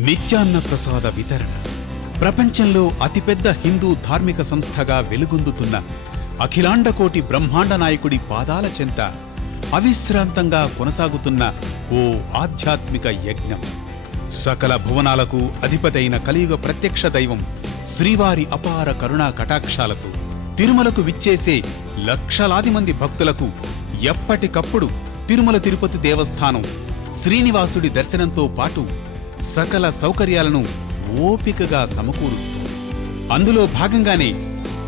నిత్యాన్న ప్రసాద వితరణ ప్రపంచంలో అతిపెద్ద హిందూ ధార్మిక సంస్థగా వెలుగొందుతున్న అఖిలాండకోటి బ్రహ్మాండ నాయకుడి పాదాల చెంత అవిశ్రాంతంగా కొనసాగుతున్న ఓ ఆధ్యాత్మిక యజ్ఞం. సకల భువనాలకు అధిపతైన కలియుగ ప్రత్యక్ష దైవం శ్రీవారి అపార కరుణా కటాక్షాలతో తిరుమలకు విచ్చేసే లక్షలాది మంది భక్తులకు ఎప్పటికప్పుడు తిరుమల తిరుపతి దేవస్థానం శ్రీనివాసుడి దర్శనంతో పాటు సకల సౌకర్యాలను ఓపికగా సమకూరుస్తోంది. అందులో భాగంగానే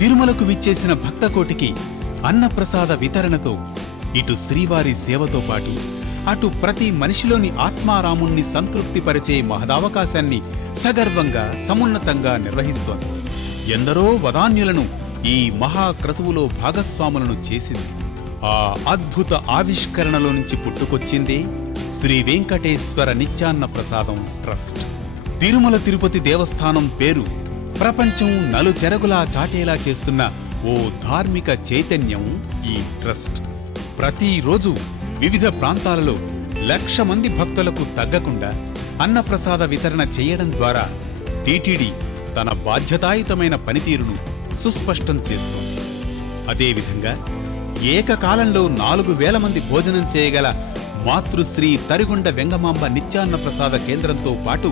తిరుమలకు విచ్చేసిన భక్తకోటికి అన్నప్రసాద వితరణతో ఇటు శ్రీవారి సేవతో పాటు అటు ప్రతి మనిషిలోని ఆత్మారాముణ్ణి సంతృప్తిపరిచే మహదావకాశాన్ని సగర్వంగా సమున్నతంగా నిర్వహిస్తోంది. ఎందరో వదాన్యులను ఈ మహాక్రతువులో భాగస్వాములను చేసింది. ఆ అద్భుత ఆవిష్కరణలో నుంచి పుట్టుకొచ్చిందే శ్రీ వెంకటేశ్వర నిత్యాన్న ప్రసాదం ట్రస్ట్. తిరుమల తిరుపతి దేవస్థానం పేరు ప్రపంచం నలుచెరగులా చాటేలా చేస్తున్న ఓ ధార్మిక చైతన్యం ఈ ట్రస్ట్. ప్రతిరోజు వివిధ ప్రాంతాలలో 1,00,000 మంది భక్తులకు తగ్గకుండా అన్నప్రసాద వితరణ చేయడం ద్వారా టీటీడీ తన బాధ్యతాయుతమైన పనితీరును సుస్పష్టం చేస్తోంది. అదేవిధంగా ఏకకాలంలో 4,000 మంది భోజనం చేయగల మాతృశ్రీ తరిగొండ వెంగమాంబ నిత్యాన్న ప్రసాద కేంద్రంతో పాటు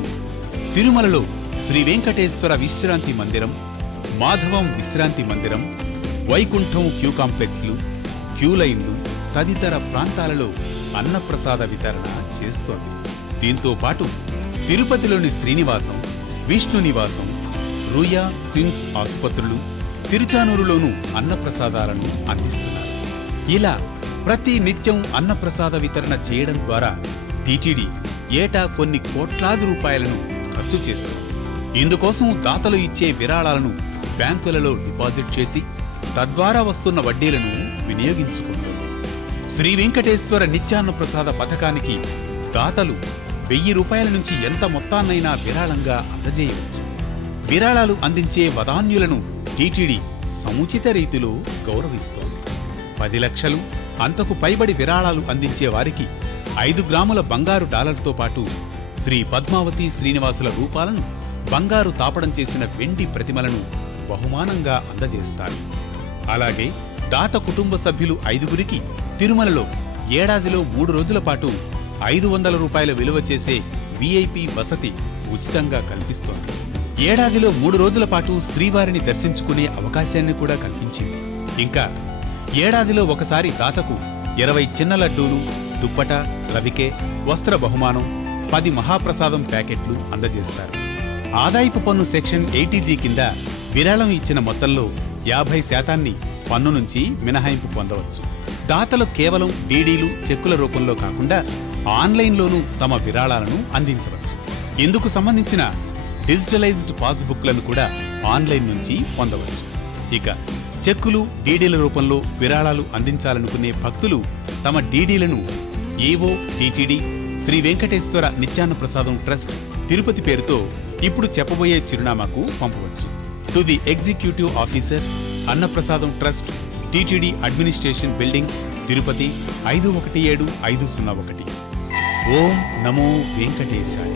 తిరుమలలో శ్రీ వెంకటేశ్వర విశ్రాంతి మందిరం, మాధవం విశ్రాంతి మందిరం, వైకుంఠం క్యూ కాంప్లెక్స్లు, క్యూలైన్లు తదితర ప్రాంతాలలో అన్నప్రసాద వితరణ చేస్తోంది. దీంతో పాటు తిరుపతిలోని శ్రీనివాసం, విష్ణు నివాసం, రుయా స్విమ్స్ ఆసుపత్రులు, తిరుచానూరులోనూ అన్నప్రసాదాలను అందిస్తున్నారు. ఇలా ప్రతి నిత్యం అన్నప్రసాద వితరణ చేయడం ద్వారా టీటీడీ ఏటా కొన్ని కోట్లాది రూపాయలను ఖర్చు చేస్తోంది. ఇందుకోసం దాతలు ఇచ్చే విరాళాలను బ్యాంకులలో డిపాజిట్ చేసి తద్వారా వస్తున్న వడ్డీలను వినియోగించుకుంటోంది. శ్రీ వెంకటేశ్వర నిత్యాన్న ప్రసాద పథకానికి దాతలు 1,000 రూపాయల నుంచి ఎంత మొత్తాన్నైనా విరాళంగా అందజేయవచ్చు. విరాళాలు అందించే వదాన్యులను టీటీడీ సముచిత రీతిలో గౌరవిస్తోంది. 10 లక్షలు అంతకు పైబడి విరాళాలు అందించే వారికి 5 గ్రాముల బంగారు డాలర్తో పాటు శ్రీ పద్మావతి శ్రీనివాసుల రూపాలను, బంగారు తాపడం చేసిన వెండి ప్రతిమలను బహుమానంగా అందజేస్తారు. అలాగే దాత కుటుంబ సభ్యులు 5గురికి తిరుమలలో ఏడాదిలో 3 రోజుల పాటు 500 రూపాయల విలువ చేసే విఐపి వసతి ఉచితంగా కల్పిస్తోంది. ఏడాదిలో 3 రోజుల పాటు శ్రీవారిని దర్శించుకునే అవకాశాన్ని కూడా కల్పించింది. ఇంకా ఏడాదిలో ఒకసారి దాతకు 20 చిన్న లడ్డూలు, దుప్పట, రవికే, వస్త్ర బహుమానం, 10 మహాప్రసాదం ప్యాకెట్లు అందజేస్తారు. ఆదాయపు పన్ను సెక్షన్ 80G కింద విరాళం ఇచ్చిన మొత్తంలో 50% పన్ను నుంచి మినహాయింపు పొందవచ్చు. దాతలు కేవలం డీడీలు, చెక్కుల రూపంలో కాకుండా ఆన్లైన్లోనూ తమ విరాళాలను అందించవచ్చు. ఇందుకు సంబంధించిన డిజిటలైజ్డ్ పాస్బుక్లను కూడా ఆన్లైన్ నుంచి పొందవచ్చు. ఇక చెక్కులు, డీడీల రూపంలో విరాళాలు అందించాలనుకునే భక్తులు తమ డీడీలను ఏవో టీటీడీ శ్రీ వెంకటేశ్వర నిత్యాన్న ప్రసాదం ట్రస్ట్ తిరుపతి పేరుతో ఇప్పుడు చెప్పబోయే చిరునామాకు పంపవచ్చు. టు ది ఎగ్జిక్యూటివ్ ఆఫీసర్, అన్నప్రసాదం trust, TTD administration building, Tirupati 517501. ఓం నమో వెంకటేశాయ.